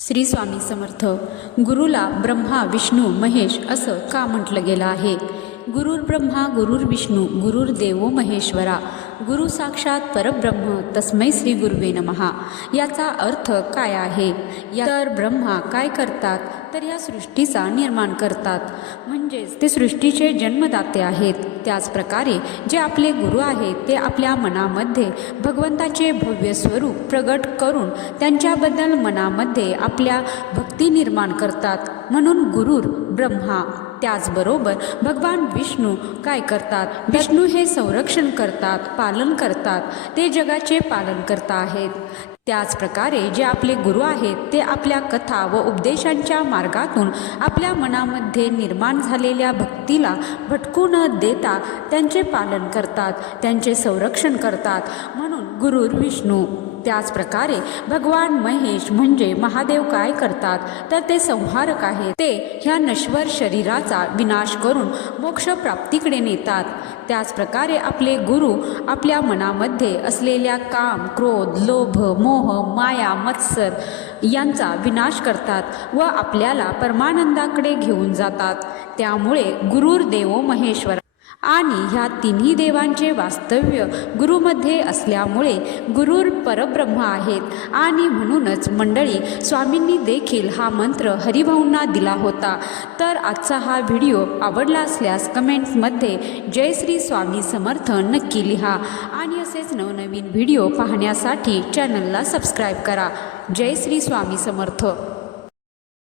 श्री स्वामी समर्थ. गुरुला ब्रह्मा विष्णू महेश असं का म्हटलं गेलं आहे? गुरुर्ब्रह्मा गुरुर्विष्णू गुरुर्देवो महेश्वरा, गुरु साक्षात परब्रह्म तस्मै श्री गुरुवे नमहा. याचा अर्थ काय आहे? तर ब्रह्मा काय करतात? तर या सृष्टीचा निर्माण करतात, म्हणजेच ते सृष्टीचे जन्मदाते आहेत. त्याचप्रकारे जे आपले गुरु आहेत ते आपल्या मनामध्ये भगवंताचे भव्य स्वरूप प्रगट करून त्यांच्याबद्दल मनामध्ये आपल्या भक्ती निर्माण करतात, म्हणून गुरुर ब्रह्मा. त्याचबरोबर भगवान विष्णू काय करतात? विष्णू हे संरक्षण करतात, पालन करतात, ते जगाचे पालनकर्ता आहेत. त्याचप्रकारे जे आपले गुरु आहेत ते आपल्या कथा व उपदेशांच्या मार्गातून आपल्या मनामध्ये निर्माण झालेल्या भक्तीला भटकू न देता त्यांचे पालन करतात, त्यांचे संरक्षण करतात, म्हणून गुरुर विष्णू. त्याचप्रकारे भगवान महेश म्हणजे महादेव काय करतात? तर ते संहारक आहेत. ते ह्या नश्वर शरीराचा विनाश करून मोक्ष प्राप्तीकडे नेतात. त्याचप्रकारे आपले गुरु आपल्या मनामध्ये असलेल्या काम, क्रोध, लोभ, मोह, माया, मत्सर यांचा विनाश करतात व आपल्याला परमानंदाकडे घेऊन जातात. त्यामुळे गुरुर्देवो महेश्वर आणि ह्या तिन्ही देवांचे वास्तव्य गुरुमध्ये असल्यामुळे गुरुर परब्रह्म आहेत. आणि म्हणूनच मंडळी, स्वामींनी देखील हा मंत्र हरिभाऊंना दिला होता. तर आजचा हा व्हिडिओ आवडला असल्यास कमेंट्समध्ये जय श्री स्वामी समर्थ नक्की लिहा आणि असेच नवनवीन व्हिडिओ पाहण्यासाठी चॅनलला सबस्क्राईब करा. जय श्री स्वामी समर्थ.